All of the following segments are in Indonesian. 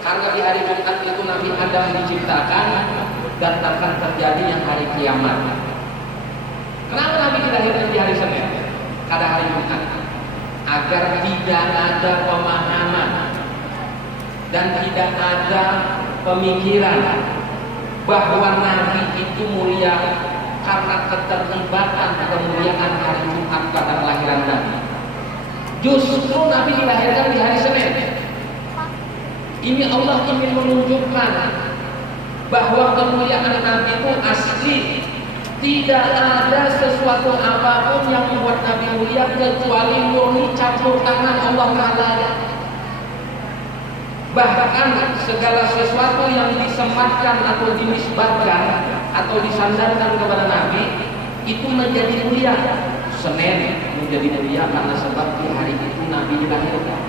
Karena di hari Jumat itu Nabi Adam diciptakan dan akan terjadi yang hari kiamat. Kenapa Nabi dilahirkan di hari Senin pada hari Jumat? Agar tidak ada pemahaman dan tidak ada pemikiran bahwa Nabi itu mulia karena keterlibatan kemuliaan hari Jumat pada kelahiran Nabi. Justru Nabi dilahirkan di hari Senin. Ini Allah ingin menunjukkan bahwa kemuliaan Nabi itu asli. Tidak ada sesuatu apapun yang membuat Nabi mulia kecuali murni campur tangan Allah Ta'ala. Bahkan segala sesuatu yang disematkan atau dinisbatkan atau disandarkan kepada Nabi itu menjadi mulia. Senin menjadi mulia karena sebab di hari itu Nabi dilahirkan.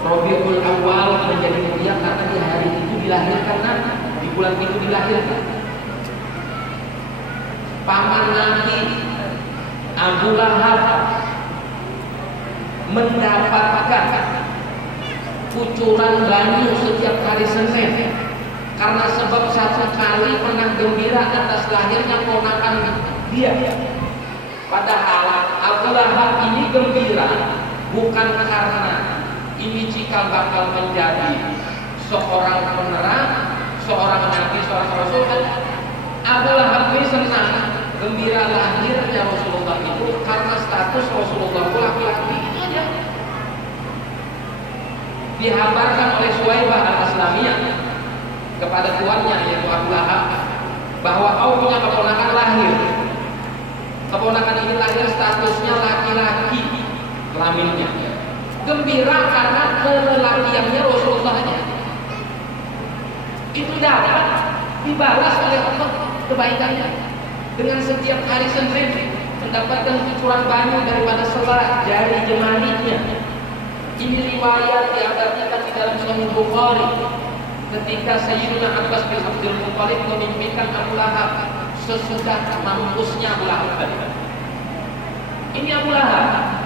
Rabiul Awal menjadi mulia karena di hari itu dilahirkan Nabi, di bulan itu dilahirkan. Paman Nabi Abu Lahab mendapatkan kucuran banyu setiap hari Senin karena sebab satu kali pernah gembira atas lahirnya ponakan dia. Padahal Abu Lahab ini gembira bukan karena ini cikal bakal menjadi seorang penerang, seorang nabi, seorang rasul. Abu Lahab ini senang gembira lahirnya Rasulullah itu karena status Rasulullah itu laki-laki. Itu aja. Dihabarkan oleh Suwaibah al-Aslamiyah kepada tuannya yaitu Abu Lahab bahwa kau punya keponakan lahir. Keponakan ini lahir statusnya laki-laki kelaminnya. Gembira karena kelelakiannya Rasulullahnya. Itu dapat dibalas oleh Allah kebaikannya dengan setiap hari Senin mendapatkan kucuran banyu daripada sela jari jemarinya. Ini riwayat diangkatkan di dalam Sahih Bukhari ketika Sayyidina Abbas bin Abdul Muthalib memimpinkan Abu Lahab sesudah mampusnya Abu Lahab. Ini Abu Lahab,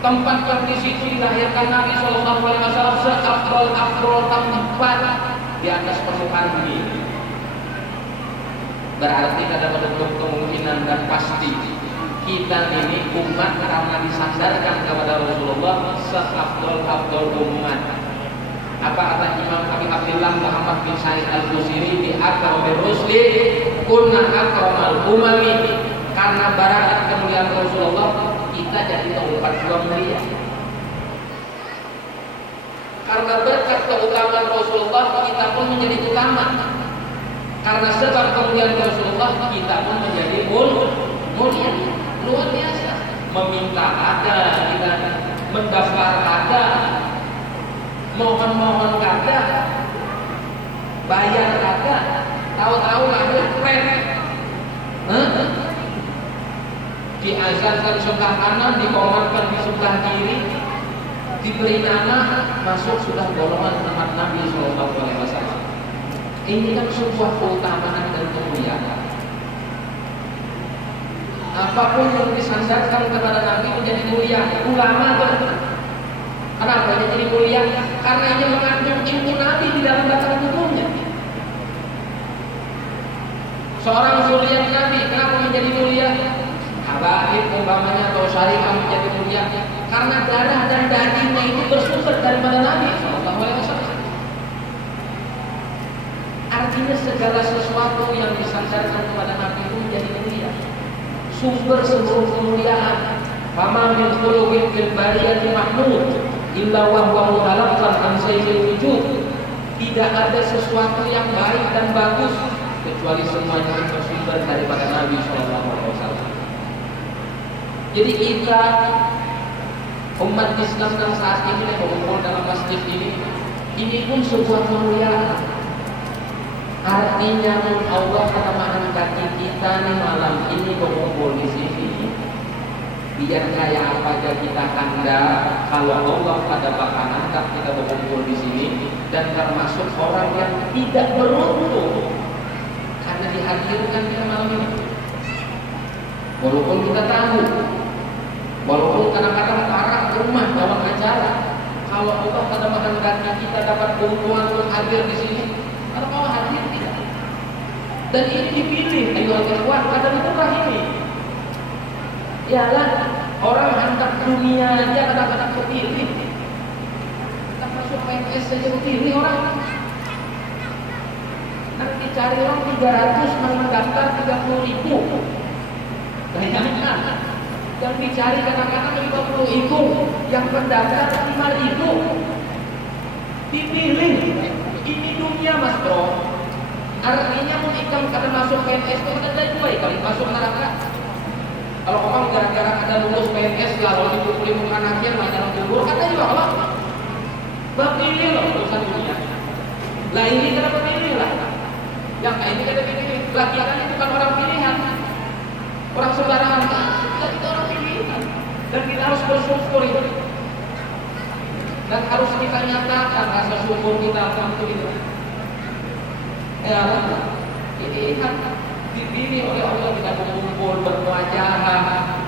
tempat yang di situ dilahirkan Nabi Shallallahu Alaihi Wasallam, seafdol tempat di atas permukaan bumi. Berarti ada bentuk kemungkinan dan pasti kita ini umat karena disandarkan kepada Rasulullah seafdol umat. Apa kata Imam Abi Abdillah Muhammad bin Sa'id al-Busiri di Akramul Rusli kunna akramal umami, karena barakat kemuliaan Rasulullah kita jadi keempat dua mulia. Karena berkat keutamaan Rasulullah kita pun menjadi utama. Karena sebab kemuliaan Rasulullah kita pun menjadi mulia. Luar biasa. Meminta ada, kita mendaftar ada, mohon-mohon ada, bayar ada, tahu-tahu lahir keren. Diazankan sebelah kanan, dikomarkan di sebelah kiri, diberi nama, masuk sudah golongan umat Nabi Sallallahu Alaihi Wasallam. Ini kan sebuah keutamaan dan kemuliaan. Apapun yang disandarkan kepada Nabi menjadi mulia. Ulama benar. Kenapa jadi mulia? Karena ini mengandung ilmu Nabi di dalam batang tubuhnya. Seorang zuriat Nabi, kenapa menjadi mulia? Habaib umpamanya atau syarifah menjadi mulia karena darah dan dagingnya itu bersumber daripada Nabi Sallallahu Alaihi Wasallam. Artinya segala sesuatu yang disandarkan kepada Nabi itu menjadi mulia. Sumber seluruh kemuliaan. Fama min khuluqin fil bariyati mahmud illa wa huwa mutalaqqan an sayyidil wujud. Tidak ada sesuatu yang baik dan bagus kecuali semuanya bersumber daripada Nabi Sallallahu Alaihi Wasallam. Jadi kita umat Islam yang saat ini yang berkumpul dalam masjid ini pun sebuah kemuliaan. Artinya Allah kata mengangkat kita nih malam ini berkumpul di sini. Biar kayak apa aja kita anda, kalau Allah pada bakal angkat kita berkumpul di sini dan termasuk orang yang tidak beruntung karena dihadirkan di malam ini. Walaupun kita tahu, walaupun kadang-kadang parah rumah dalam acara, kalau Allah pada menghendaki kita dapat keuntungan untuk hadir di sini, kalau mau hadir tidak. Dan ini dipilih, ayo ikhwan, kadang murah ini. Yalah, orang hantar dunia aja kadang-kadang kepilih. Kita masuk PNS saja kepilih orang. Nanti cari orang 300, mau mendaftar 30.000. Bayangkan, yang dicari kadang-kadang 50.000, yang mendaftar 5.000. Dipilih. Ini dunia Mas Bro. Artinya ikam kada masuk PNS itu ada dua kali masuk neraka. Kalau orang gara-gara ada lulus PNS lalu dipukuli bukan akhir macam kubur, kata juga Allah. Bapilih loh urusan dunia. Lah ini kenapa pilih lah? Yang ini kada pilih. Laki-laki bukan orang pilihan. Orang sembarangan. Kita orang pilihan. Dan kita harus bersyukur itu. Dan harus kita nyatakan rasa syukur kita untuk itu. Ya Allah, ini kan dipilih oleh Allah, kita berkumpul bermuajahah,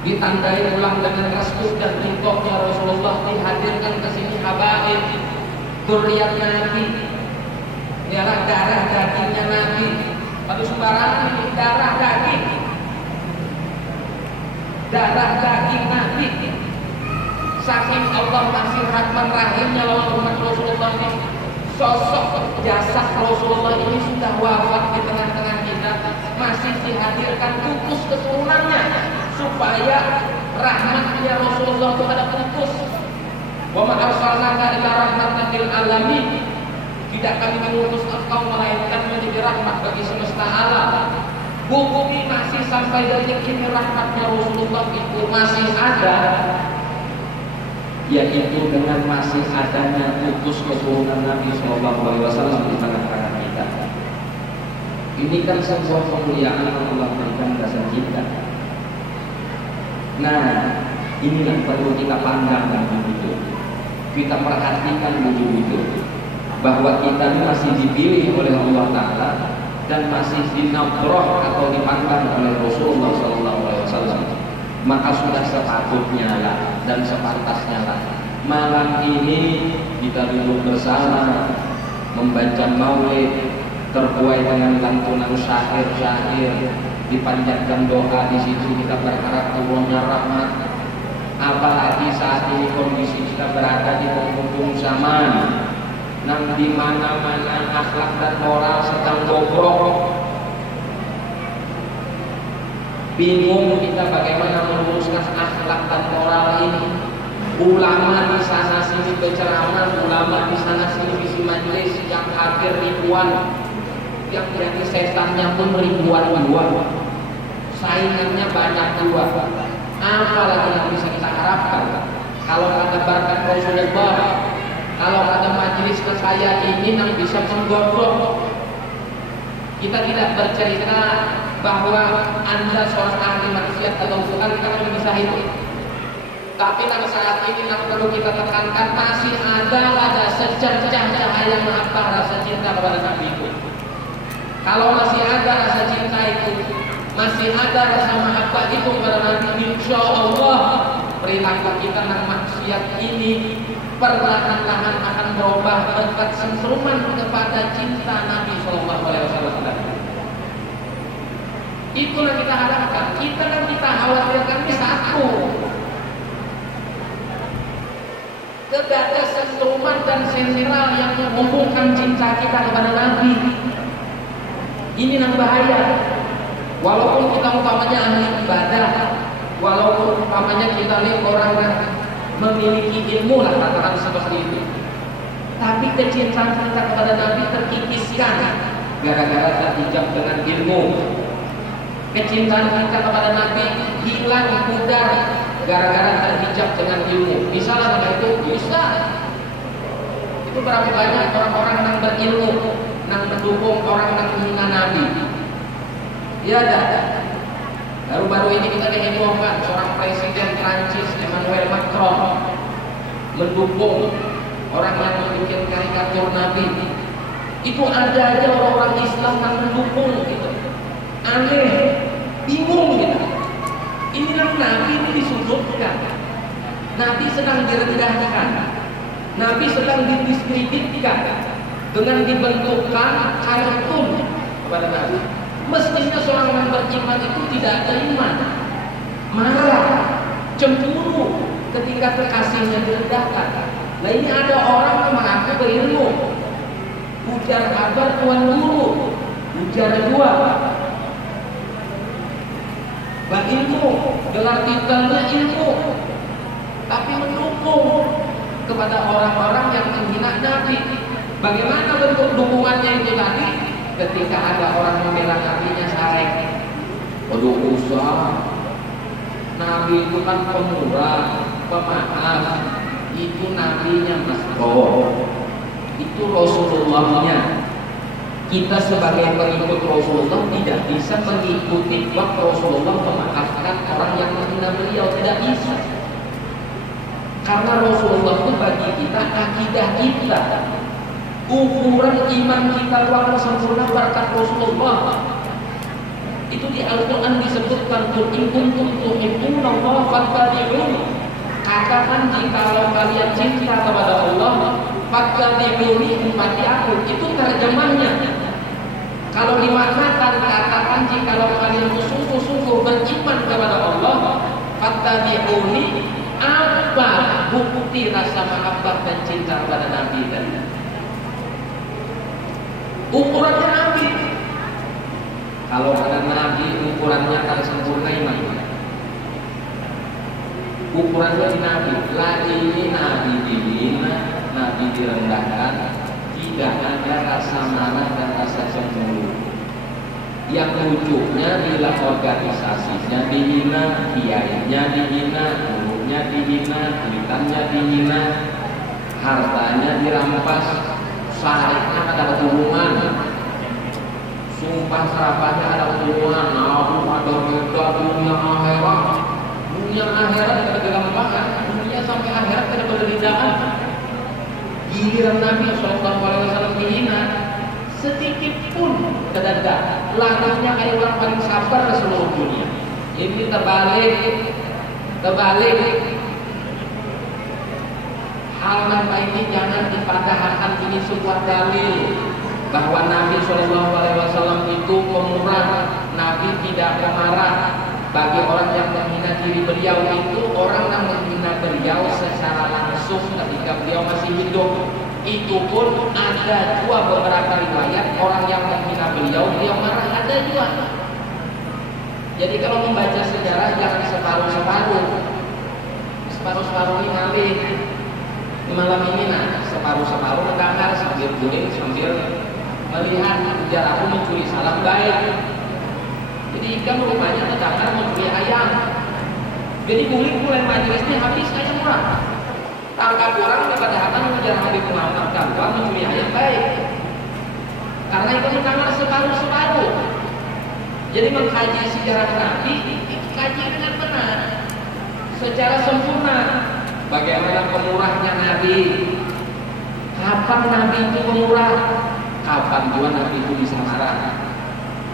ditandai ulang dengan restu dan ridhonya Rasulullah, dihadirkan ke sini habaib, dzurriyyat Nabi, ialah darah dagingnya Nabi. Pada sembarangan ini darah daging Nabi. Saking Allah masih rahman rahimnya lawan umat Rasulullah ini. Sosok jasad Rasulullah ini sudah wafat di tengah-tengah kita, masih dihadirkan utus keturunannya supaya rahmatnya Rasulullah itu ada putus. Wa ma arsalnaka illa rahmatan lil alamin. Tidak kami mengutus engkau melainkan menjadi rahmat bagi semesta alam. Bumi masih sampai detik ini rahmatnya Rasulullah itu masih ada, yaitu dengan masih adanya utus keturunan Nabi SAW di tengah-tengah kita. Ini kan sebuah kemuliaan yang Allah berikan rasa cinta. Nah, ini yang perlu kita pandang dan begitu. Kita perhatikan begitu bahwa kita ini masih dipilih oleh Allah Taala dan masih dinadroh atau dipandang oleh Rasulullah SAW. Maka sudah sepatutnya lah dan sepantasnya lah malam ini kita duduk bersama membaca maulid terbuai dengan lantunan syair-syair, dipanjatkan doa di situ, kita berharap turunnya rahmat. Apalagi saat ini kondisi kita berada di penghujung zaman, nang di mana-mana akhlak dan moral sedang bobrok. Bingung kita bagaimana meluruskan akhlak dan moral ini. Ulama di sana sini berceramah, ulama di sana sini isi majelis yang hampir ribuan, yang jadi setannya pun ribuan juga, saingannya banyak juga. Apalagi yang bisa kita harapkan kalau kata barakat Rasulullah, kalau kata majelis saya ini yang bisa menggodok. Kita tidak bercerita bahwa Anda seorang ahli maksiat atau bukan, kita kan bisa itu. Tapi pada saat ini yang perlu kita tekankan, masih ada secercah cahaya apa rasa cinta kepada Nabi itu. Kalau masih ada rasa cinta itu, masih ada rasa mahabbah itu kepada Nabi, insya Allah perilaku kita yang maksiat ini perlahan-lahan akan berubah berkat sentruman kepada cinta Nabi SAW. Itulah kita harapkan. Kita kan kita khawatirkan ini satu, tidak ada sentruman dan sentral yang menghubungkan cinta kita kepada Nabi. Ini yang bahaya. Walaupun kita umpamanya ahli ibadah, walaupun umpamanya kita lihat orang yang memiliki ilmu lah katakan seperti itu, tapi kecintaan kita kepada Nabi terkikiskan gara-gara terhijab dengan ilmu. Kecintaan kita kepada Nabi hilang pudar gara-gara terhijab dengan ilmu. Bisa lah dengan itu? Bisa. Itu berapa banyak orang-orang yang berilmu yang mendukung orang yang menghina Nabi. Ya ada. Baru-baru ini kita dihebohkan seorang presiden Prancis Emmanuel Macron mendukung orang yang membuat karikatur Nabi. Itu ada aja orang-orang Islam yang mendukung gitu. Aneh, bingung kita. Ini kan Nabi ini disudutkan. Nabi sedang direndahkan, Nabi sedang didiskreditkan dengan dibentukkan kartun kepada Nabi. Mestinya seorang yang beriman itu tidak terima, marah, cemburu ketika kekasihnya direndahkan. Nah ini ada orang yang mengaku berilmu, ujar kabar tuan guru, ujar dua, berilmu, gelar titelnya ilmu, tapi mendukung kepada orang-orang yang menghina Nabi. Bagaimana bentuk dukungannya itu tadi? Ketika ada orang membela Nabinya sarek, aduh usah, Nabi itu kan pemurah, pemaaf, itu nabinya Mas Bro, itu Rasulullahnya. Kita sebagai pengikut Rasulullah tidak bisa mengikuti waktu Rasulullah memaafkan orang yang menghina beliau, tidak bisa. Karena Rasulullah itu bagi kita akidah kita, ukuran iman kita luar sempurna berkat Rasulullah. Itu di Al-Quran disebutkan, qul in kuntum tuhibbunallaha fattabi'un. Katakan jikalau kalian cinta kepada Allah, fattabi'uni, ummati aku. Itu terjemahnya. Kalau dimaknakan, katakan jikalau kalian sungguh-sungguh beriman kepada Allah, fattabi'uni, apa bukti rasa mahabbah dan cinta kepada Nabi dan ukurannya Nabi. Kalau ada Nabi ukurannya akan sempurna iman. Ukurannya di Nabi. Lah ini Nabi dihina, Nabi direndahkan, tidak ada rasa marah dan rasa cemburu. Yang lucunya bila organisasinya dihina, kiainya dihina, gurunya dihina, kulitannya dihina, hartanya dirampas, syariatnya ada hubungan, sumpah serapahnya ada hubungan, aku ada beda dunia akhirat. Dunia akhirat tidak gampang, dunia sampai akhirat tidak berbedaan. Giliran Nabi SAW dihina, sedikit pun tidak ada. Larinya kayak orang paling sabar di seluruh dunia. Ini terbalik. Hal apa ini jangan dipatahkan. Ini sebuah dalil bahwa Nabi SAW itu pemurah. Nabi tidak pemarah. Bagi orang yang menghina diri beliau itu orang yang menghina beliau secara langsung ketika beliau masih hidup. Itu pun ada dua beberapa riwayat orang yang menghina beliau marah, ada juga. Jadi kalau membaca sejarah jangan separuh ini ngalih. Malam ini separuh mendengar sambil guling sambil melihat ujar aku mencuri salam baik. Jadi ikan rupanya mendengar mencuri ayam. Jadi guling mulai majelisnya habis ayam murah. Tangkap orang kepada hatan mengejar Habib Muhammad Kambang mencuri ayam baik. Karena itu mendengar separuh. Jadi mengkaji sejarah Nabi, kaji dengan benar, secara sempurna. Bagaimana pemurahnya Nabi? Kapan Nabi itu pemurah? Kapan juga Nabi itu bisa marah?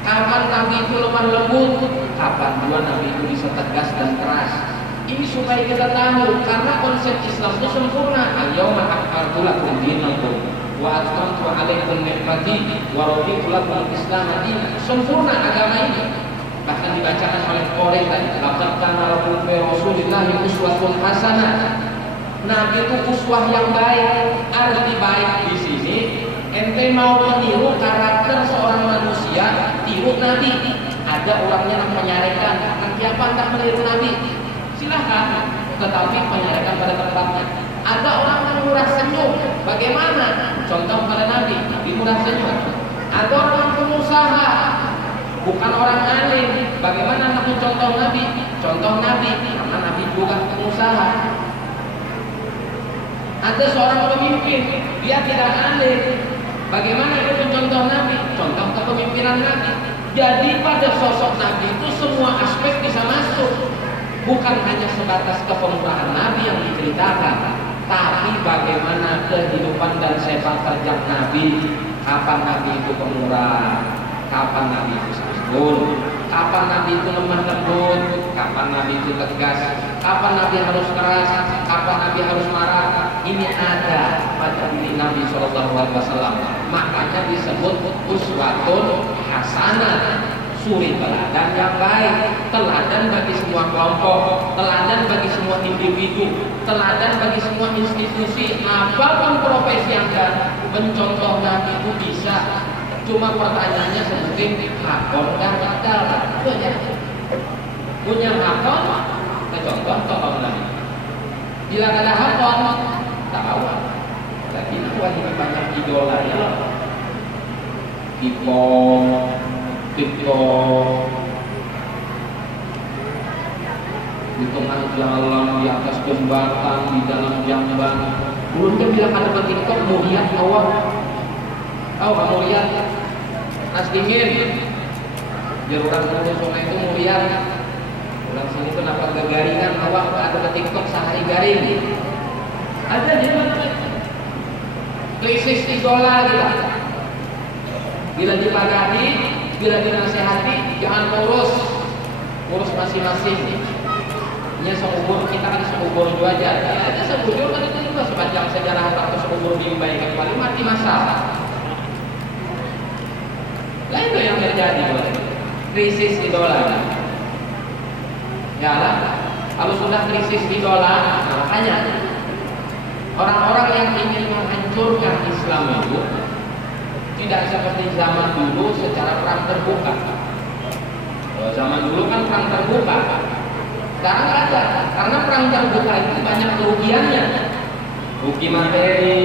Kapan Nabi itu lemah lembut? Kapan juga Nabi itu bisa tegas dan keras? Ini supaya kita tahu, karena konsep Islam itu sempurna. Al-yawma akmaltu lakum dinakum wa atmamtu alaikum ni'mati wa raditu lakum al-Islam dinan. Sempurna agama ini. Bahkan dibacakan oleh Quraish tadi, laqad kana lakum fi Rasulillahi uswatun hasanah. Nabi itu uswah yang baik. Arti baik di sini, ente mau meniru karakter seorang manusia, tiru Nabi. Ada orangnya yang menyarankan, nanti apa entah meniru Nabi? Silahkan, tetapi penyarankan pada tempatnya. Ada orang yang murah senyum, bagaimana? Contoh pada Nabi murah senyum. Ada orang yang pengusaha, bukan orang alim, bagaimana nak contoh Nabi? Contoh Nabi, karena Nabi juga pengusaha. Ada seorang pemimpin, dia tidak alim, bagaimana itu contoh Nabi? Contoh kepemimpinan Nabi. Jadi pada sosok Nabi itu semua aspek bisa masuk. Bukan hanya sebatas kepemurahan Nabi yang diceritakan, tapi bagaimana kehidupan dan sepak terjang Nabi. Kapan Nabi itu pemurah, kapan Nabi itu santun, kapan Nabi itu lemah lembut, kapan Nabi itu tegas. kapan Nabi harus keras, kapan Nabi harus marah. Ini ada pada diri Nabi Shallallahu Alaihi Wasallam. Makanya disebut uswatun hasanah, suri teladan yang baik, teladan bagi semua kelompok, teladan bagi semua individu, teladan bagi semua institusi, apapun profesi yang ada, mencontoh Nabi itu bisa. Cuma pertanyaannya seperti hakon dan adal, punya hakon, kita contoh tokoh Nabi. Bila ada hakon, tahu. Lagi wah ini banyak idolanya loh. TikTok di tengah jalan, di atas jembatan, di dalam jamban. Belum dia bilang ada ke TikTok, mau lihat awak. Oh, kamu lihat nas dingin. Biar orang ngurus sungai itu mau lihat. Orang sini tuh nampak garingan, awak ada ke TikTok sehari garing. Ada dia krisis idola gitu. Bila dipagari, bila dinasehati, jangan urus masing-masing. Ini seumur kita kan seumur juga aja. Ada seumur kan itu juga sepanjang sejarah atau seumur dibaikkan kembali mati masalah. Lah itu yang terjadi, krisis idola. Ya lah, kalau sudah krisis idola, makanya orang-orang yang ingin menghancurkan Islam itu tidak seperti zaman dulu secara perang terbuka. Kalau zaman dulu kan perang terbuka, sekarang nggak ada, karena perang terbuka itu banyak kerugiannya, rugi materi,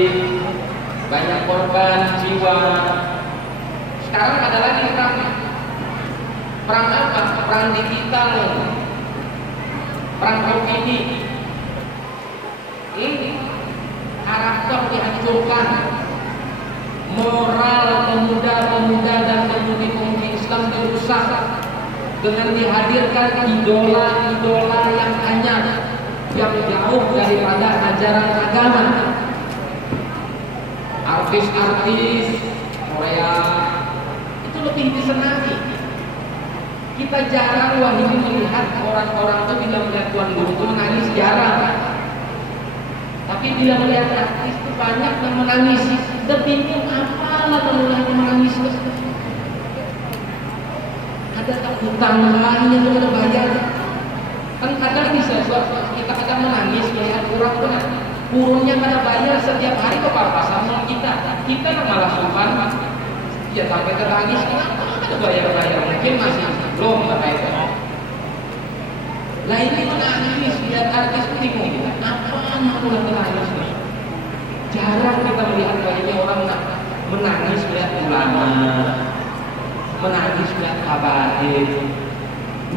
banyak korban jiwa. Sekarang ada lagi perang apa? Perang digital, perang opini. Ini karakter dihancurkan, moral pemuda-pemuda dan pemudi-pemudi Islam dirusak dengan dihadirkan idola-idola yang hanya yang jauh daripada ajaran agama. Artis-artis Korea itu lebih disenangi. Kita jarang wahyu melihat orang-orang itu bila melihat Tuan Guru itu menangis, jarang. Tapi bila melihat artis itu banyak yang menangis. Kita bingung apalah mulanya menangis. Ada hutang lain yang kita bayar. Kan kadang bisa kita kadang menangis melihat orang itu kan kurungnya kada bayar setiap hari ke papasan kita. Kita malah sumpan ya sampai terangis. Kenapa kada bayar-bayar? Mungkin masih belum kata itu. Lah ini menangis lihat artis itu bingung kita. Apa mulai menangis nih? Jarang kita melihat kayaknya orang menangis melihat ulama, menangis melihat habaib.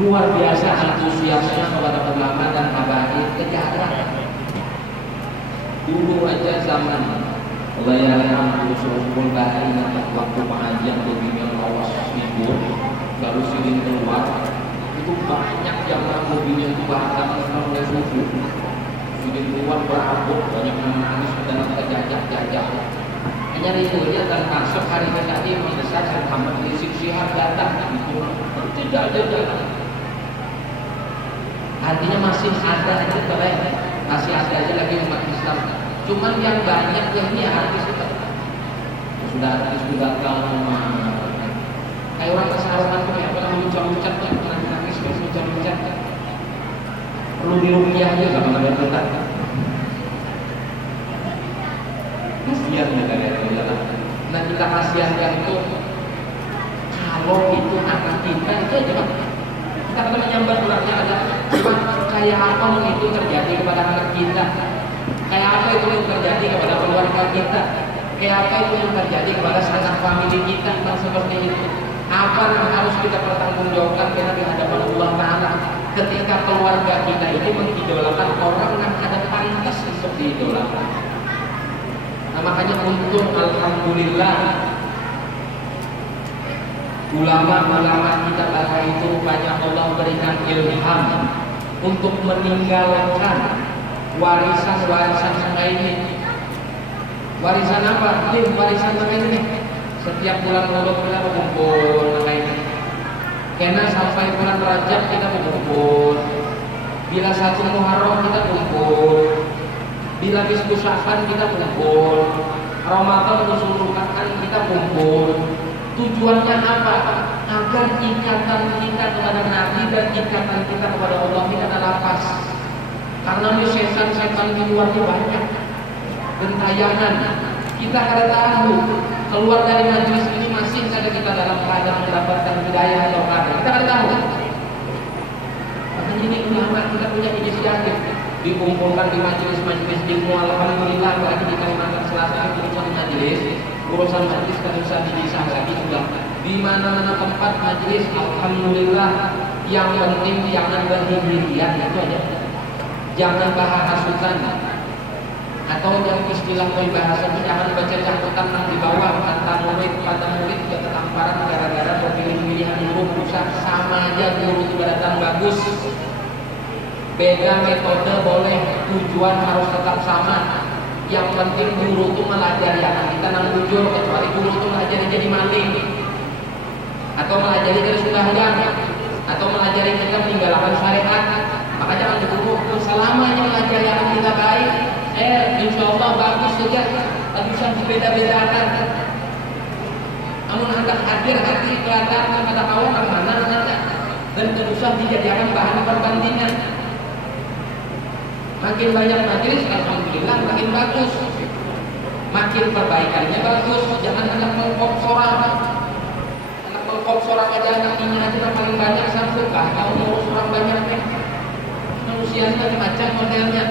Luar biasa antusiasnya kepada ulama dan habaib, jarang. Dulu aja zaman Allahyarham Rasulul Bahari waktu pengajian begini lawas libur baru siling keluar itu banyak yang mobilnya itu bahkan mulai subuh siling keluar berabuk banyak yang menangis dalam terjajah-jajah. Hanya itu aja dan masuk hari ini tadi mendesak Muhammad Rizik Syihab datang itu tidak ada. Artinya masih ada aja masih ada aja lagi umat Islam. Cuman yang banyak yang ini artis itu sudah artis sudah tahu kayak orang kesarangan tuh kayak orang lucu-lucu nangis lucu-lucu perlu dirupiah aja kalau ada tetap kasihan negara itu. Nah kita kasihankan itu kalau itu anak kita itu aja kita akan menyambar ulangnya ada kayak apa itu terjadi kepada anak kita, kayak apa itu yang terjadi kepada keluarga kita, kayak apa itu yang terjadi kepada sanak famili kita tentang seperti itu. Apa yang harus kita pertanggungjawabkan di hadapan Allah Ta'ala ketika keluarga kita ini mengidolakan orang yang ada pantas untuk diidolakan. Nah makanya untung alhamdulillah ulama-ulama kita kala itu banyak Allah berikan ilham untuk meninggalkan warisan-warisan ini. Warisan apa? Ini warisan ini. Setiap bulan Ramadan kita berkumpul ini. Karena sampai bulan Rajab kita berkumpul. Bila 1 Muharram kita kumpul, bila Nisfu Sya'ban kita kumpul, Ramadan Nusul Rukaan kita kumpul. Tujuannya apa? Agar ikatan kita kepada Nabi dan ikatan kita kepada Allah ini adalah pas. Karena ini setan-setan di luarnya banyak, gentayangan. Kita kada tahu keluar dari majelis ini masih ada kita dalam keadaan mendapatkan hidayah atau kada. Kita kada tahu. Makanya ini ulama kita punya inisiatif, dikumpulkan di majelis-majelis ilmu. Alhamdulillah lagi di Kalimantan Selatan itu urusan majelis, urusan majelis kan bisa dipisah lagi sudah. Di mana-mana tempat majelis, alhamdulillah. Yang penting jangan berhibirian, itu aja. Jangan bahasutan, atau yang istilah bahasa itu jangan baca catatan di bawah kata murid pada murid juga ketamparan gara-gara berpilih-pilihan guru rusak. Sama aja guru itu datang bagus, beda metode boleh, tujuan harus tetap sama. Yang penting guru itu melajari anak kita nang jujur, kecuali guru itu melajari jadi maling, atau melajari dari undang-undang, atau melajari kita meninggalkan syariat. Maka jangan guru selamanya melajari anak kita baik, insya Allah bagus saja, tapi bisa dibeda-bedakan. Namun anda hadir kelihatan kata kawan mana anda, dan terusah dijadikan bahan perbandingan. Makin banyak majelis, alhamdulillah makin bagus, makin perbaikannya bagus. Jangan anak melkop sorak aja, anak ini aja yang paling banyak sanggup lah. Kalau ngurus orang banyak manusia macam-macam modelnya.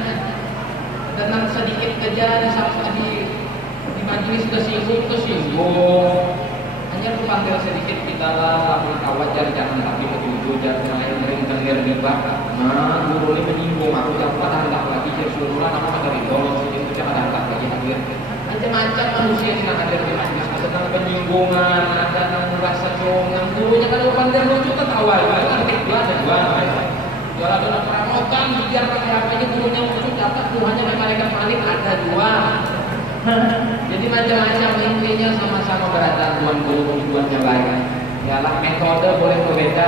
Dan sedikit aja di majelis tersinggung. Hanya panggil sedikit kita lah, wajar jangan tapi begitu, jangan main ring ribah. Nah, guru ini menyinggung aku, yang pada hendak lagi jadi suruhan aku ada ridho, itu jangan hendak lagi hadir. Macam-macam manusia yang hadir di majelis, ada tentang penyinggungan, ada yang merasa yang gurunya kan pandai lucu ketawa, nanti dua. Jual ada perampokan, biar pakai HP-nya gurunya lucu, dapat Tuhannya dan malaikat panik ada dua. Jadi macam-macam, intinya sama-sama berada tujuannya baik. Yalah metode boleh berbeda,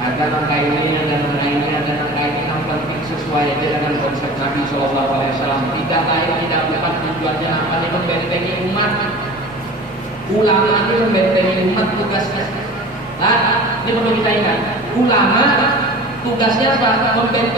ada nangka ini, ada nangka ini, yang penting sesuai aja dengan konsep Nabi SAW. Tidak lain tidak bukan tujuannya namanya membentengi umat. Ulama ini membentengi umat tugasnya. Nah, ini perlu kita ingat. Ulama tugasnya apa? Membentengi